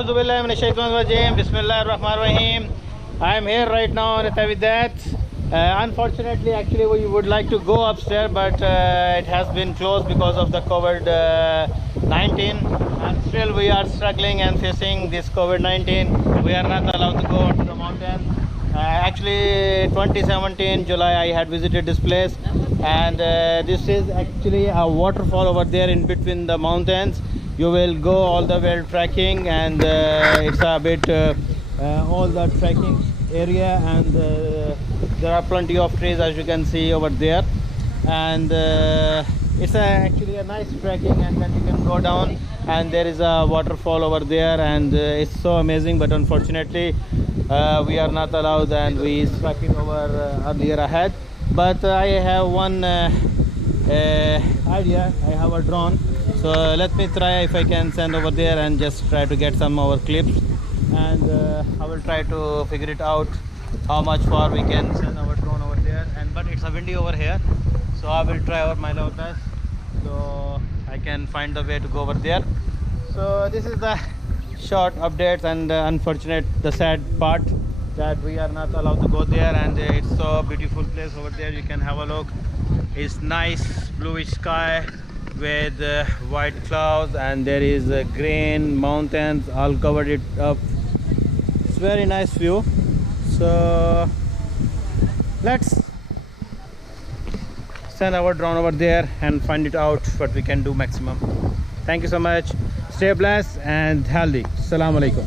Auzubillahi minash shaitanir rajeem. Bismillahir rahmanir rahim. I am here right now on Itavidat. Unfortunately, actually, we would like to go upstairs, but it has been closed because of the COVID-19. And still, we are struggling and facing this COVID-19. We are not allowed to go to the mountain. Actually, 2017 July, I had visited this place, and this is actually a waterfall over there in between the mountains. You will go all the way trekking, and it's a bit all the trekking area, and there are plenty of trees as you can see over there, and it's actually a nice trekking, and then you can go down, and there is a waterfall over there, and it's so amazing. But unfortunately we are not allowed, and we struck it over earlier ahead. But I have one idea. I have a drone, so let me try if I can send over there and just try to get some more clips, and I will try to figure it out how much far we can send our drone over there. And but it's a windy over here, so I will try out my level best so I can find the way to go over there. So this is the short updates, and unfortunate, the sad part that we are not allowed to go there, and it's so beautiful place over there. You can have a look. It's nice bluish sky with white clouds, and there is green mountains all covered it up. It's very nice view. So let's send our drone over there and find it out what we can do maximum. Thank you so much. Stay blessed and healthy. Assalamu alaikum.